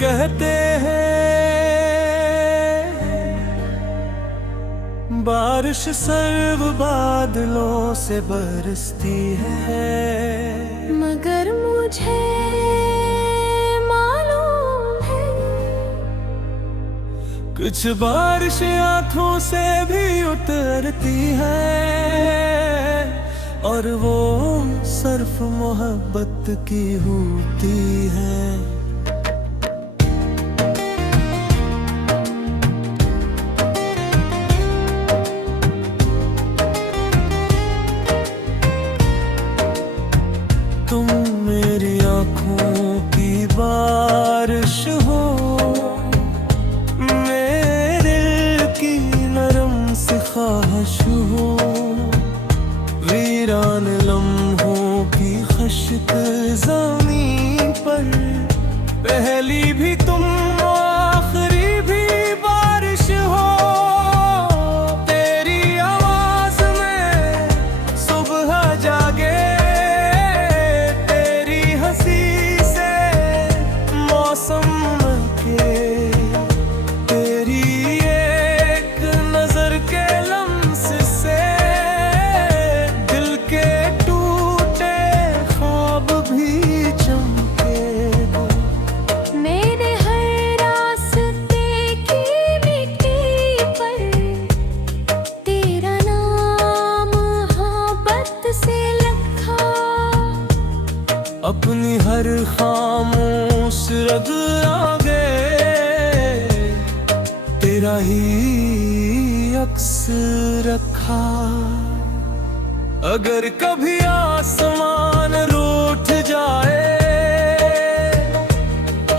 कहते हैं बारिश सर्व बादलों से बरसती है, मगर मुझे मालूम है कुछ बारिश आंखों से भी उतरती है, और वो सिर्फ मोहब्बत की होती है। तुम मेरी आँखों की बारिश हो, मेरे दिल की नरम सी ख्वाहिश हो, वीरान लम्हों की खश्क ज़मीन पर, पहली भी तुम आखिरी भी बारिश हो। तेरी आवाज़ में सुबह जागे, तेरी हंसी से मौसम के, तेरी एक नजर के लम्स से दिल के टूटे ख्वाब भी चमके। मैंने हर रास्ते की मिट्टी पर तेरा नाम मोहब्बत से लिखा, अपनी हर खामोश रग आगे तेरा ही अक्स रखा। अगर कभी आसमान रूठ जाए,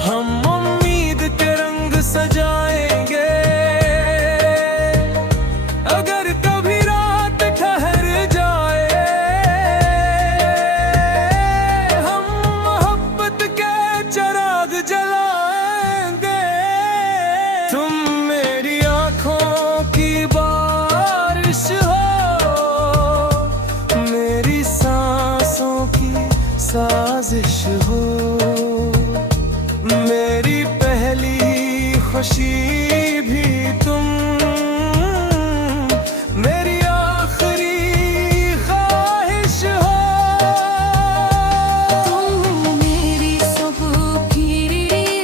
हम उम्मीद के रंग सजाएंगे। अगर कभी रात ठहर जाए, हम मोहब्बत के चिराग जलाएंगे। तुम मेरी आँखों की बारिश हो, मेरी सांसों की साजिश हो, मेरी पहली खुशी भी तुम, मेरी आखिरी ख्वाहिश हो। तुम मेरी सुबह की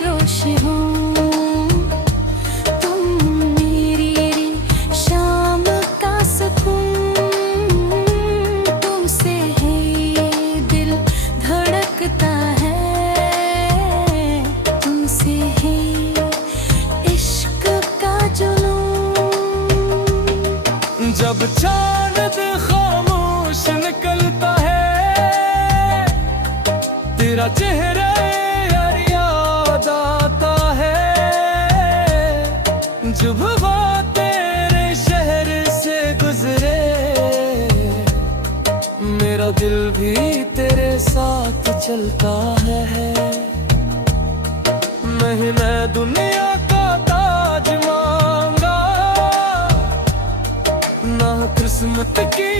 रोशनी हो, तुम मेरी शाम का सुकून, तुमसे है ये दिल धड़कता है, तुमसे है इश्क का जुनून। जब चांद खामोश निकलता है, तेरा चेहरा यार याद आता है। जब वो तेरे शहर से गुजरे, मेरा दिल भी तेरे साथ चलता है। मैं दुनिया का ताज मांगा, ना किस्मत की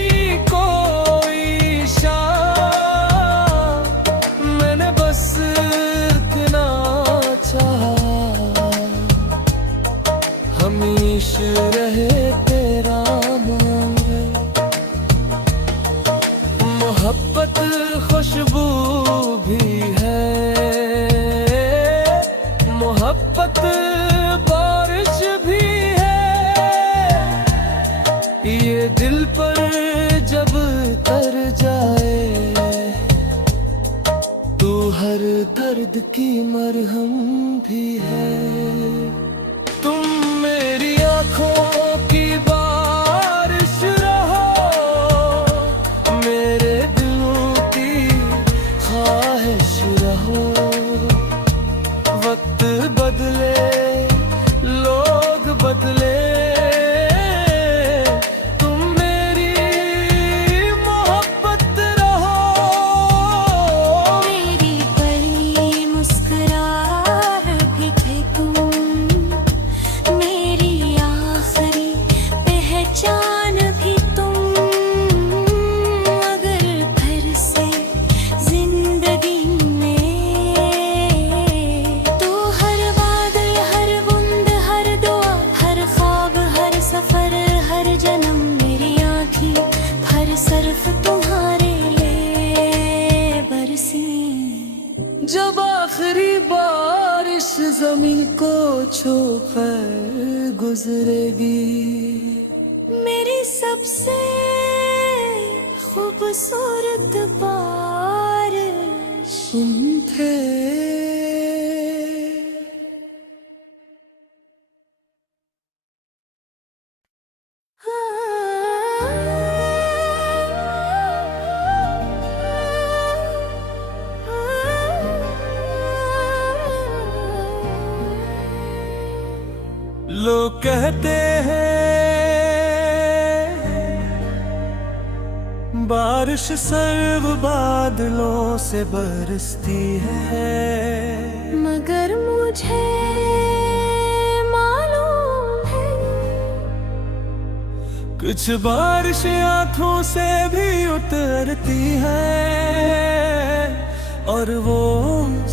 कोई शान, मैंने बस इतना चाहा, हमेशा रहे तेरा नाम। मोहब्बत खुशबू भी है, मोहब्बत बारिश भी है, ये दिल पर जब तर जाए, तू हर दर्द की मरहम भी है। तुम मेरी आँखों की बारिश रहो, मेरे दिल की ख्वाहिश रहो। वक्त बदले, लोग बदले, तुम मेरी मोहब्बत रहो। मेरी परी मुस्कुराहट भी थे तुम, को छूकर गुजरेगी। मेरी सबसे खूबसूरत बारिश तुम थे। लोग कहते हैं बारिश सर्व बादलों से बरसती है, मगर मुझे मालूम है कुछ बारिश आंखों से भी उतरती है, और वो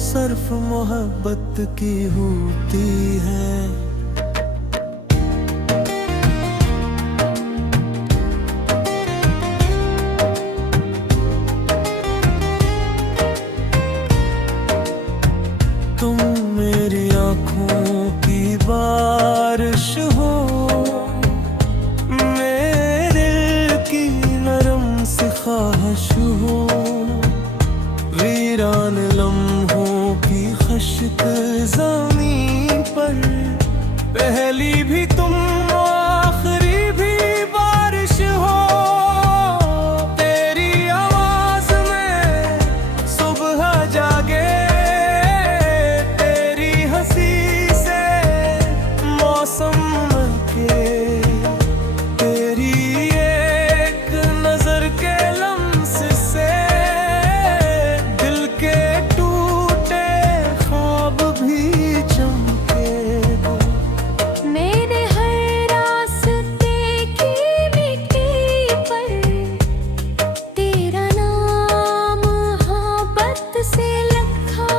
सिर्फ मोहब्बत की होती है। तुम मेरी आँखों की बारिश हो, मेरे दिल की नरम सी ख्वाहिश हो, वीरान लम्हों की खश्क ज़मीन पर, पहली भी तुम आखिरी भी बारिश हो। तेरी आवाज़ में सुबह जागे, तेरी एक नजर के लम्स से दिल के टूटे ख्वाब भी चमके। मेरे हर रास्ते की मिट्टी पर तेरा नाम मोहब्बत से लिखा,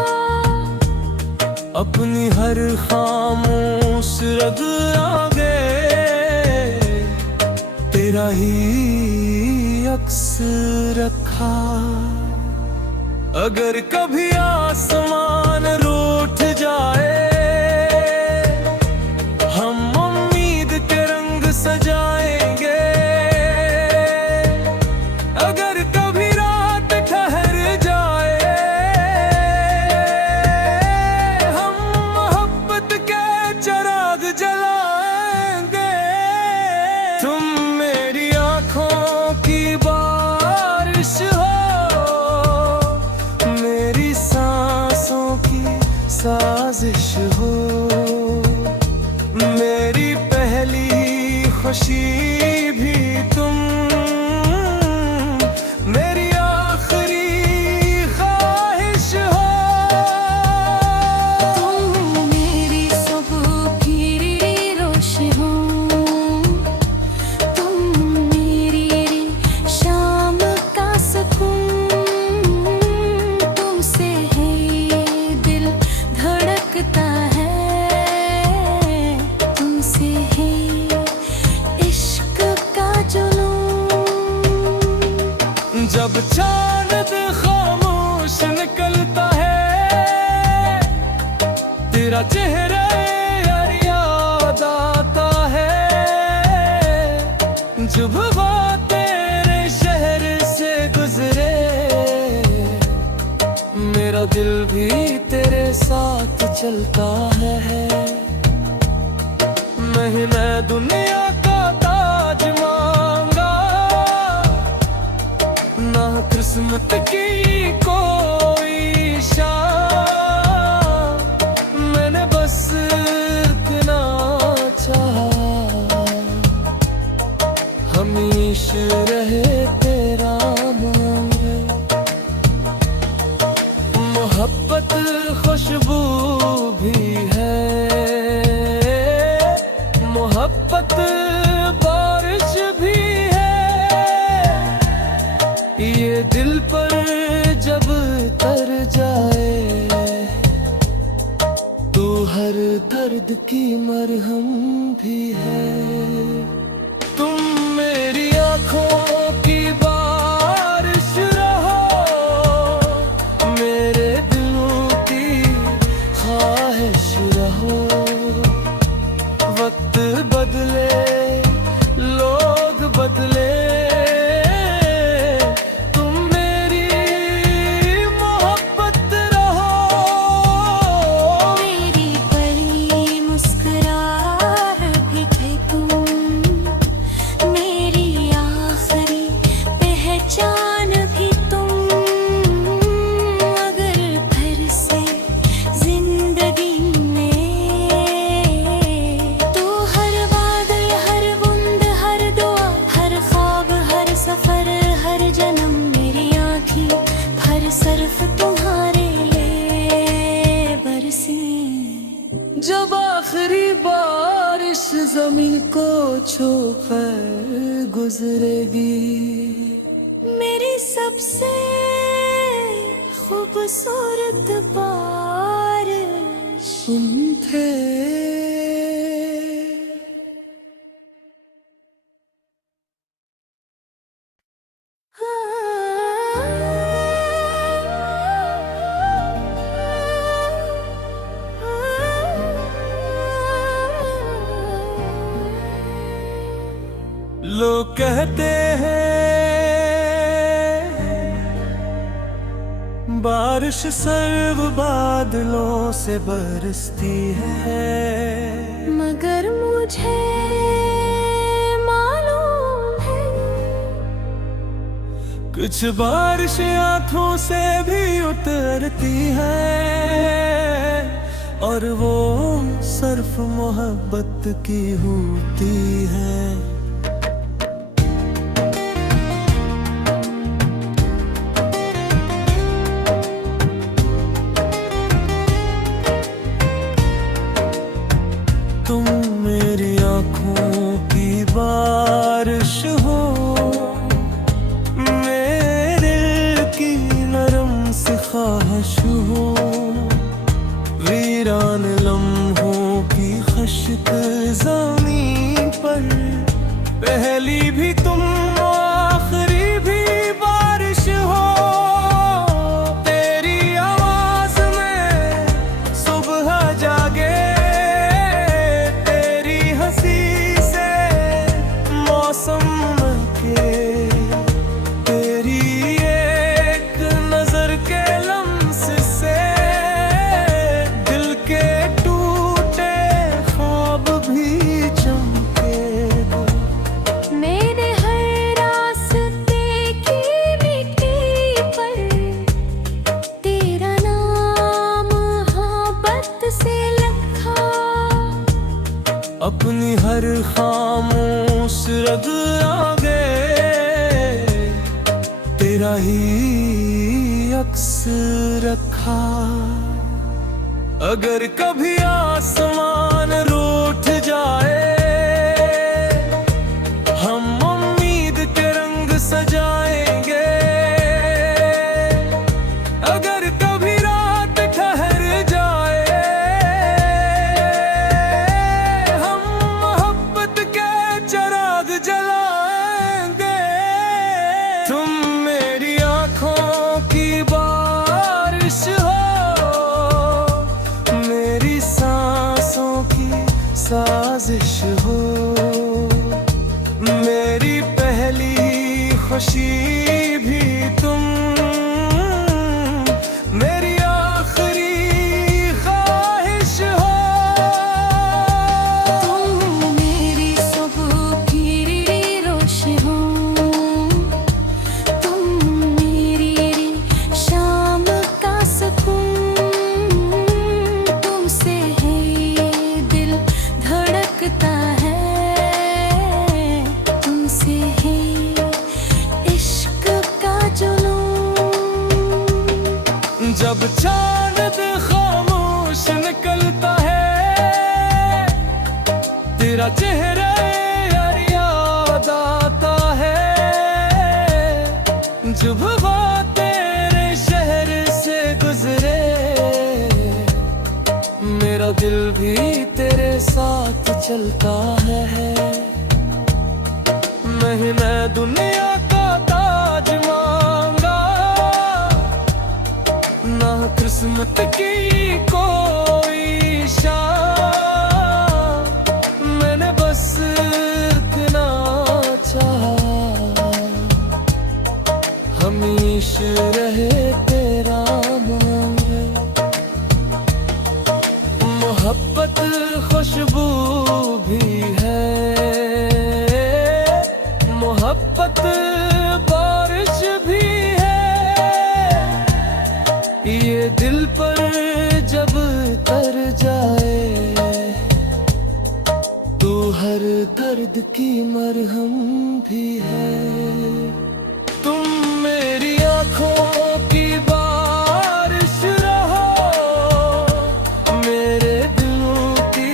अपनी हर खामोश रग आगे तेरा ही अक्स रखा। अगर कभी आसमान रूठ जाए, हम उम्मीद के रंग सजाएंगे। अगर कभी रात ठहर जाए, हम मोहब्बत के चिराग जलाएंगे। तुम मेरी आँखों की बारिश हो, मेरी सांसों की साजिश हो, मेरी पहली खुशी भी तुम, मेरी आखिरी ख्वाहिश हो। तुम मेरी सुबह की रोशनी हो, तुम मेरी शाम का सुकून, तुमसे है दिल धड़कता है, तुमसे है इश्क का जुनून। जब चांद खामोश निकलता है, तेरा चेहरा यार याद आता है। जब वो तेरे शहर से गुजरे, मेरा दिल भी तेरे साथ चलता है। मैं दुनिया का ताज मांगा, ना किस्मत की कोई शान, मैंने बस इतना चाहा हमेशा रहे तेरा नाम। मोहब्बत खुशबू भी है, मोहब्बत बारिश भी है, ये दिल पर जब तर जाए, तू हर दर्द की मरहम भी है। तुम मेरी आँखों की बारिश रहो, मेरे दिल की ख्वाहिश रहो। आखिरी बारिश जमीन को छूकर गुजरेगी। मेरी सबसे खूबसूरत बारिश तुम थे। लोग कहते हैं बारिश सर्व बादलों से बरसती है, मगर मुझे मालूम है कुछ बारिश आंखों से भी उतरती है, और वो सिर्फ मोहब्बत की होती है। तुम मेरी आँखों की बारिश हो, मेरे दिल की नरम सी ख्वाहिश हो, वीरान लम्हों की खश्क ज़मीन पर, पहली भी तुम आखिरी भी बारिश हो। तेरी आवाज़ में सुबह जागे, तेरी एक नजर के लम्स से दिल के टूटे ख्वाब भी चमके। मेरे हर रास्ते की मिट्टी पर तेरा नाम मोहब्बत से लिखा, अपनी हर खामोश रग आगे तेरा ही अक्स रखा। अगर कभी आसमान रूठ जाए, हम उम्मीद के रंग सजाएंगे। अगर कभी रात ठहर जाए, हम मोहब्बत के चिराग जलाएंगे। तुम मेरी आँखों की बारिश हो, मेरी सांसों की साजिश हो, मेरी पहली खुशी भी तुम, मेरी आखिरी ख्वाहिश हो। तुम मेरी सुबह की रोशनी हो, तुम मेरी शाम का सुकून, तुमसे है ये दिल धड़कता है, तुमसे है इश्क का जुनून। जब चांद खामोश निकलता है, तेरा चेहरा यार याद आता है। जब वो तेरे शहर से गुजरे, मेरा दिल भी तेरे साथ चलता है। मैं दुनिया का ताज मांगा, ना किस्मत की कोई शान, मैंने बस इतना चाहा, हमेशा रहे तेरा नाम। मोहब्बत खुशबू भी है, मोहब्बत बारिश भी है। ये दिल पर जब तर जाए, तू हर दर्द की मरहम भी है। तुम मेरी आँखों की बारिश रहो, मेरे दिल की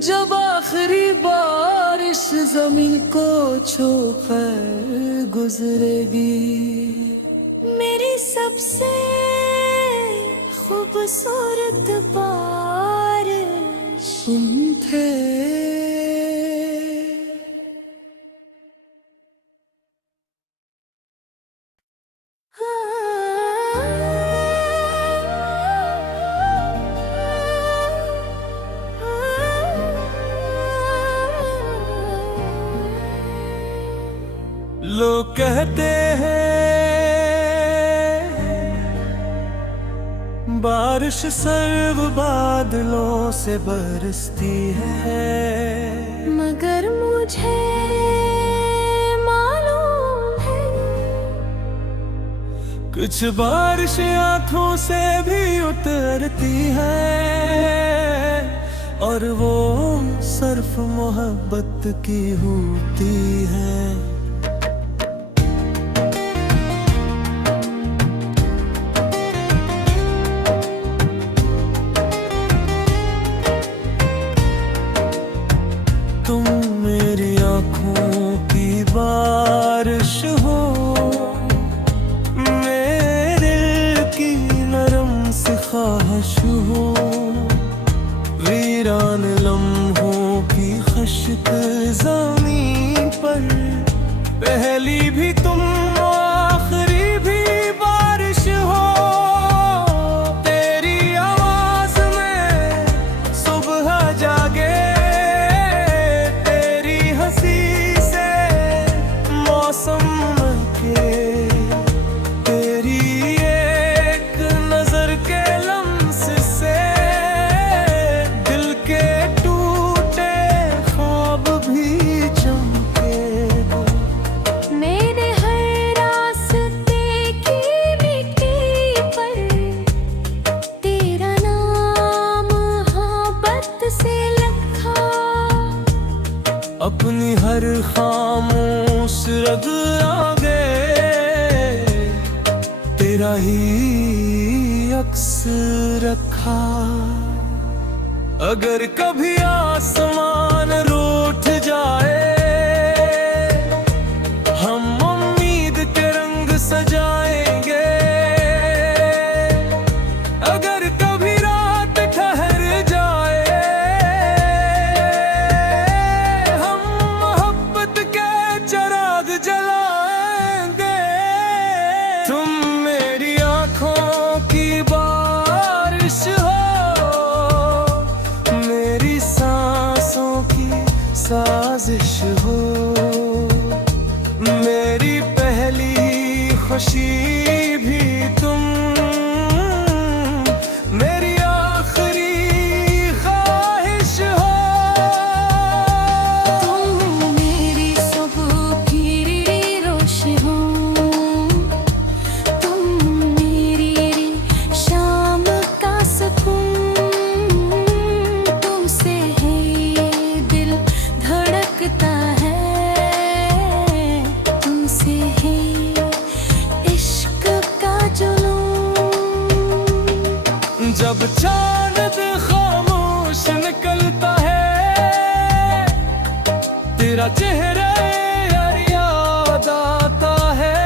जब आखिरी बारिश जमीन को छूकर गुजरेगी, मेरी सबसे खूबसूरत बारिश तुम थे। लोग कहते हैं बारिश सर्व बादलों से बरसती है, मगर मुझे मालूम है कुछ बारिश आंखों से भी उतरती है, और वो सिर्फ मोहब्बत की होती है। तुम मेरी आँखों की बारिश हो, मेरे दिल की नरम सी ख्वाहिश हो, वीरान लम्हों की खश्क ज़मीन पर, पहली भी तुम आखिरी भी बारिश हो। तेरी आवाज़ में सुबह जागे, मौसम के, तेरी एक नजर के लम्स से दिल के टूटे ख्वाब भी चमके। मैंने हर रास्ते की मिट्टी पर तेरा नाम मोहब्बत से लिखा, अपनी हर खामोश रग आगे तेरा ही अक्स रखा। अगर कभी आसमान रूठ जाए, हम उम्मीद के रंग सजाएंगे। अगर कभी रात ठहर जाए, हम मोहब्बत के चिराग जलाएंगे। तुम मेरी आँखों की बारिश हो, मेरी सांसों की साजिश हो, मेरी पहली खुशी भी तुम, मेरी आखिरी ख्वाहिश हो। तुम मेरी सुबह की रोशनी हो, तुम मेरी शाम का सुकून, तुमसे है ये दिल धड़कता है, तुमसे है इश्क का जुनून। जब चांद खामोश निकलता है, तेरा चेहरा याद आता है।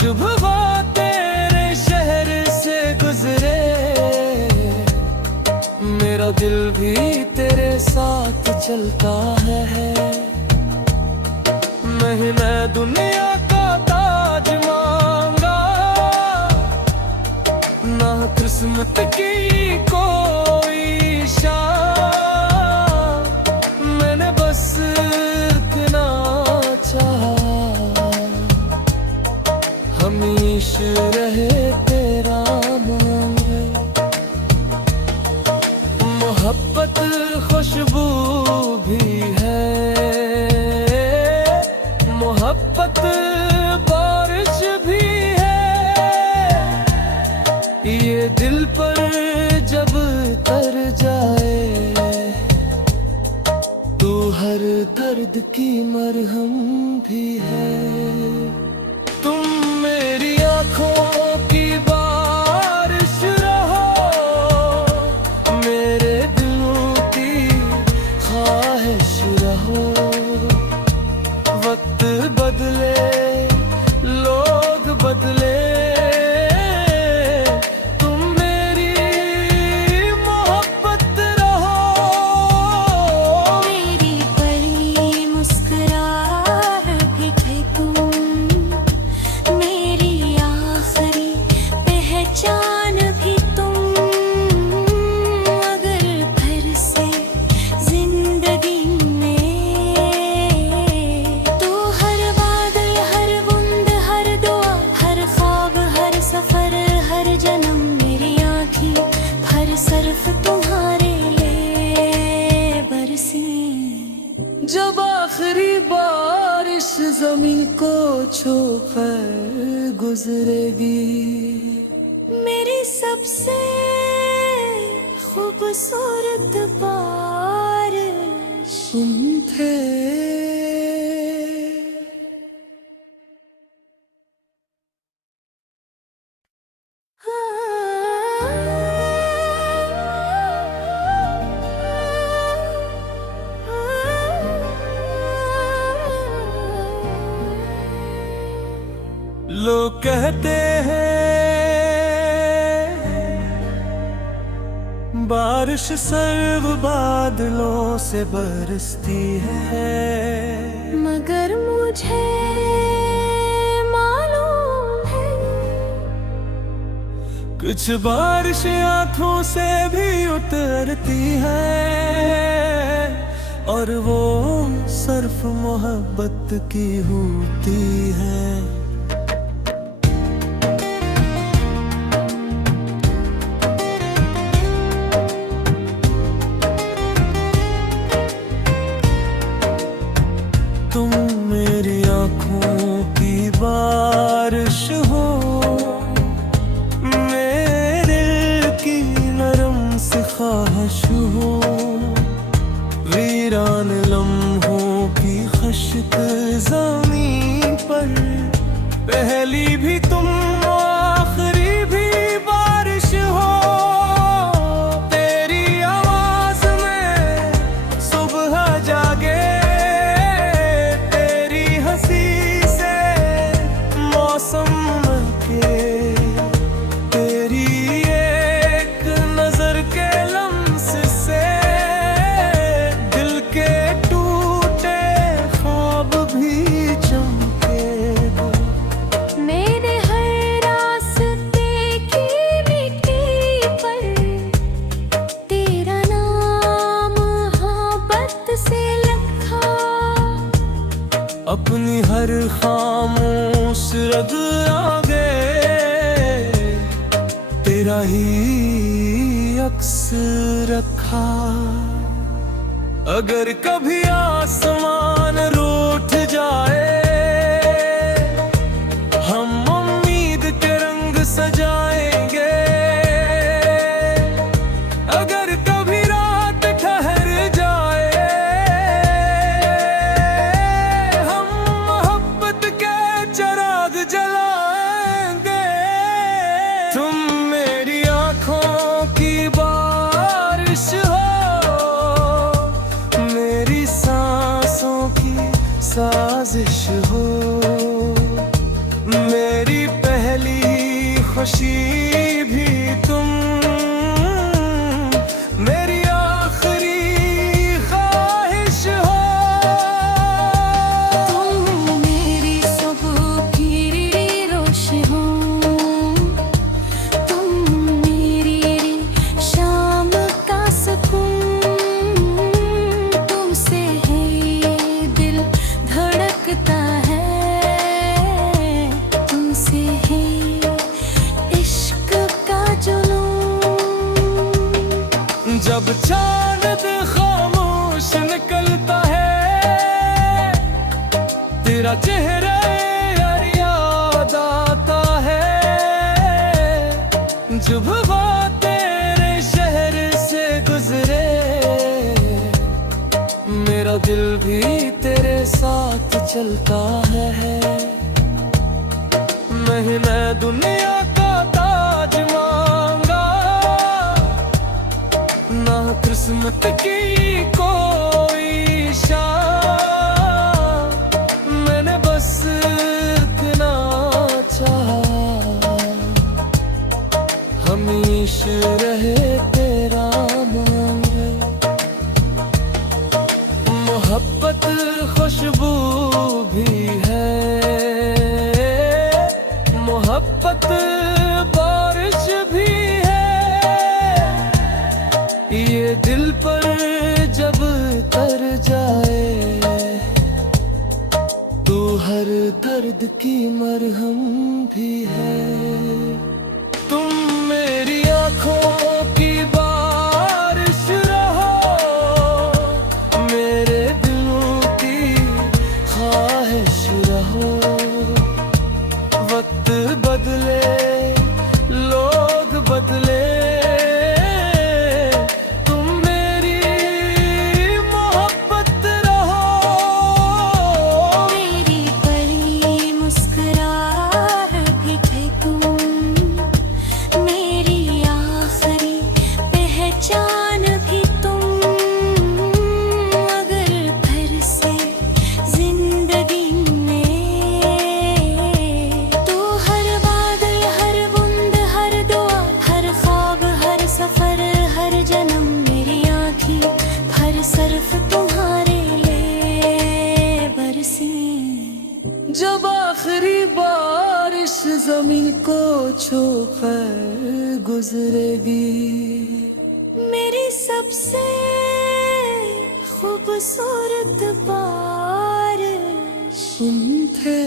जब वो तेरे शहर से गुजरे, मेरा दिल भी तेरे साथ चलता है। मैं दुनिया का ताज मांगा, ना किस्मत की कोई शान, मैंने बस इतना चाहा, हमेशा रहे तेरा नाम। मोहब्बत खुशबू भी है, मोहब्बत बारिश भी है, ये दिल पर जब तर जाए, तू हर दर्द की मरहम भी है। तुम मेरी आँखों की बारिश रहो, जमीन को छूकर गुजरेगी। मेरी सबसे खूबसूरत बारिश तुम थे। लोग कहते हैं बारिश सर्व बादलों से बरसती है, मगर मुझे मालूम है कुछ बारिश आंखों से भी उतरती है, और वो सिर्फ मोहब्बत की होती है। तुम मेरी आँखों की बारिश हो, मेरे दिल की नरम सी ख्वाहिश हो, वीरान लम्हों की खश्क ज़मीन पर, पहली भी तुम आखिरी भी बारिश हो। तेरी आवाज़ में सुबह जागे, मौसम के, तेरी एक नजर के लम्स से दिल के टूटे ख्वाब भी चमके। मेरे हर रास्ते की मिट्टी पर तेरा नाम मोहब्बत से लिखा, अपनी हर खामोश रग आगे तेरा ही अक्स रखा। अगर कभी आसमान रूठ जाए, हम उम्मीद के रंग सजाएंगे। अगर कभी रात ठहर जाए, हम मोहब्बत के चिराग जलाएंगे। तुम मेरी आँखों की बारिश हो, मेरी सांसों की साजिश हो, मेरी पहली खुशी भी तुम, मेरी आखिरी ख्वाहिश हो। तुम मेरी सुबह की रोशनी हो, तुम मेरी शाम का सुकून, तुमसे है ये दिल धड़कता है, तुमसे है इश्क का जुनून। जब चांद खामोश निकलता है, तेरा चेहरा यार याद आता है। जब वो तेरे शहर से गुजरे, मेरा दिल भी तेरे साथ चलता है। मैं दुनिया का ताज मांगा, ना किस्मत की कोई शान, मैंने बस इतना चाहा हमेशा रहे तेरा नाम। मोहब्बत खुशबू भी है, मोहब्बत बारिश भी है, ये दिल पर जब तर जाए, तू हर दर्द की मरहम भी है। तुम मेरी आँखों की बारिश रहो, मेरे दिल की ख्वाहिश रहो। पहचान भी तुम। अगर फिर से जिंदगी में तो हर बादल, हर बूंद, हर दुआ, हर ख्वाब, हर सफर, हर जन्म मेरी आँखें हर सरफ तुम्हारे लिए बरसी। जब आखिरी बारिश जमीन को छूकर गुजरेगी, मेरी सबसे खूबसूरत बारिश तुम थे।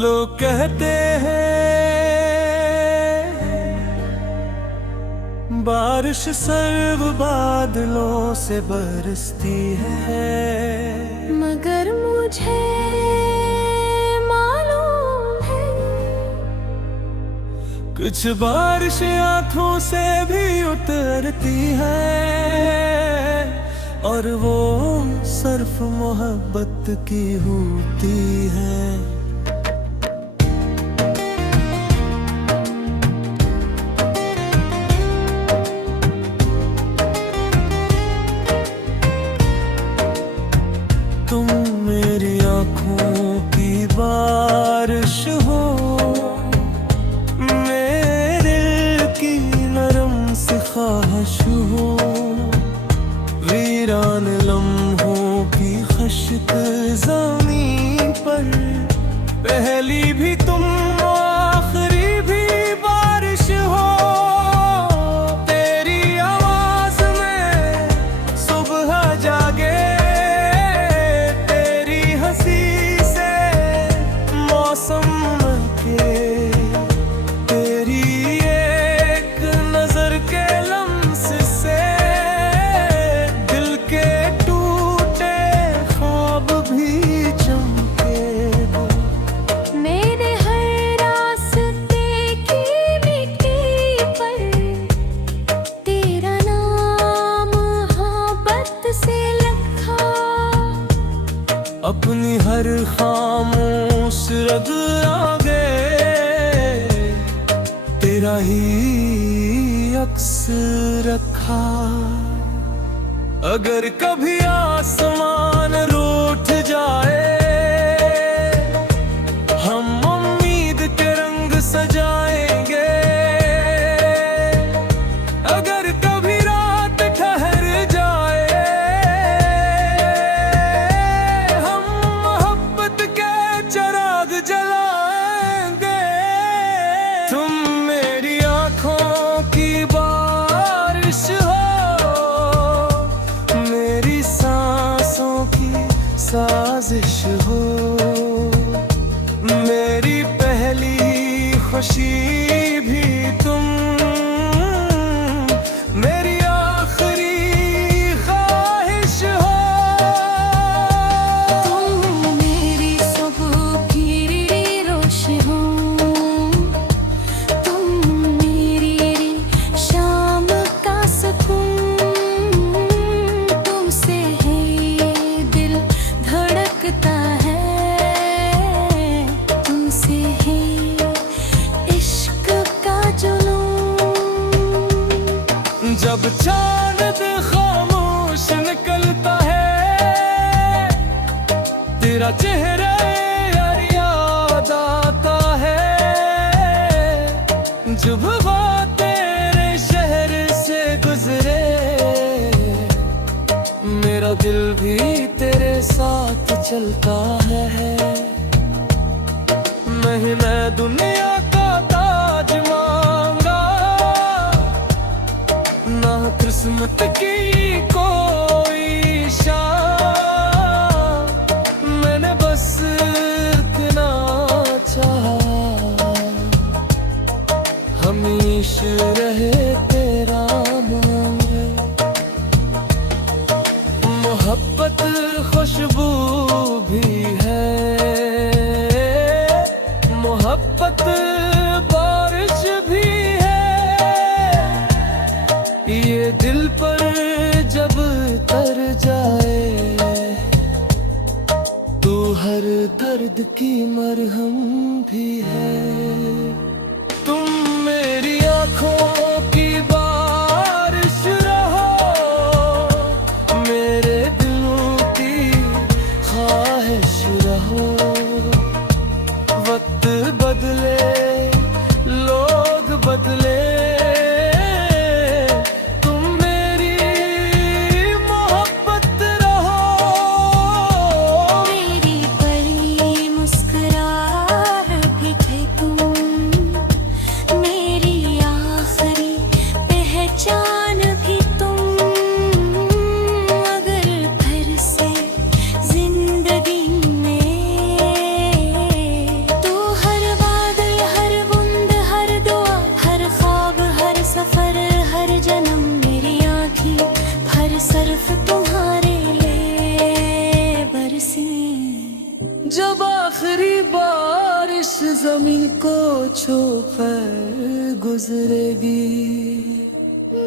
लोग कहते हैं बारिश सर्व बादलों से बरसती है, मगर मुझे मालूम है कुछ बारिश आंखों से भी उतरती है, और वो सिर्फ मोहब्बत की होती है। तुम मेरी आँखों की बारिश हो, मेरे दिल की नरम सी ख्वाहिश हो, वीरान लम्हों की खश्क ज़मीन पर, पहली भी तुम आखिरी भी बारिश हो। तेरी आवाज़ में सुबह जागे, तेरी एक नजर के लम्स से दिल के टूटे ख्वाब भी चमके। मेरे हर रास्ते की मिट्टी पर तेरा नाम मोहब्बत से लिखा, अपनी हर खामोश रग आगे तेरा ही अक्स रखा। अगर कभी आसमान रूठ जाए, हम उम्मीद के रंग सजाएंगे। अगर कभी रात ठहर जाए, हम मोहब्बत के चिराग जलाएंगे। तुम मेरी आँखों की बारिश हो, मेरी सांसों की साजिश हो, मेरी पहली खुशी भी तुम, मेरी आखिरी ख्वाहिश हो। तुम मेरी सुबह की रोशनी हो, तुम मेरी शाम का सुकून, तुमसे है ये दिल धड़कता है, तुमसे है इश्क का जुनून। जब चांद खामोश निकलता है, तेरा चेहरा यार याद आता है। जब वो तेरे शहर से गुजरे, मेरा दिल भी तेरे साथ चलता है। मैं दुनिया का ताज मांगा, ना किस्मत की कोई शान, मैंने बस इतना चाहा हमेशा रहे तेरा नाम। मोहब्बत खुशबू भी है, मोहब्बत बारिश की मरहम भी है। तुम मेरी आंखों की बारिश रहो, मेरे दिलों की ख्वाहिश रहो। वक्त बदले लोग बदले, तुम मेरी मोहब्बत रहो। मेरी पहली मुस्कुराहट भी थे तुम, मेरी आखिरी पहचान भी तुम। अगर फिर से जिंदगी में तो हर बादल, हर बूंद, हर दुआ, हर ख्वाब, हर सफर, हर जन्म मेरी आँखें भर सिर्फ तुम्हारे लिए बरसी। जब आखिरी बारिश जमीन को छू कर गुजरेगी,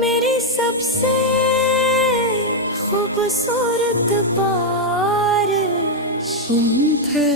मेरी सबसे खूबसूरत बारिश तुम थे।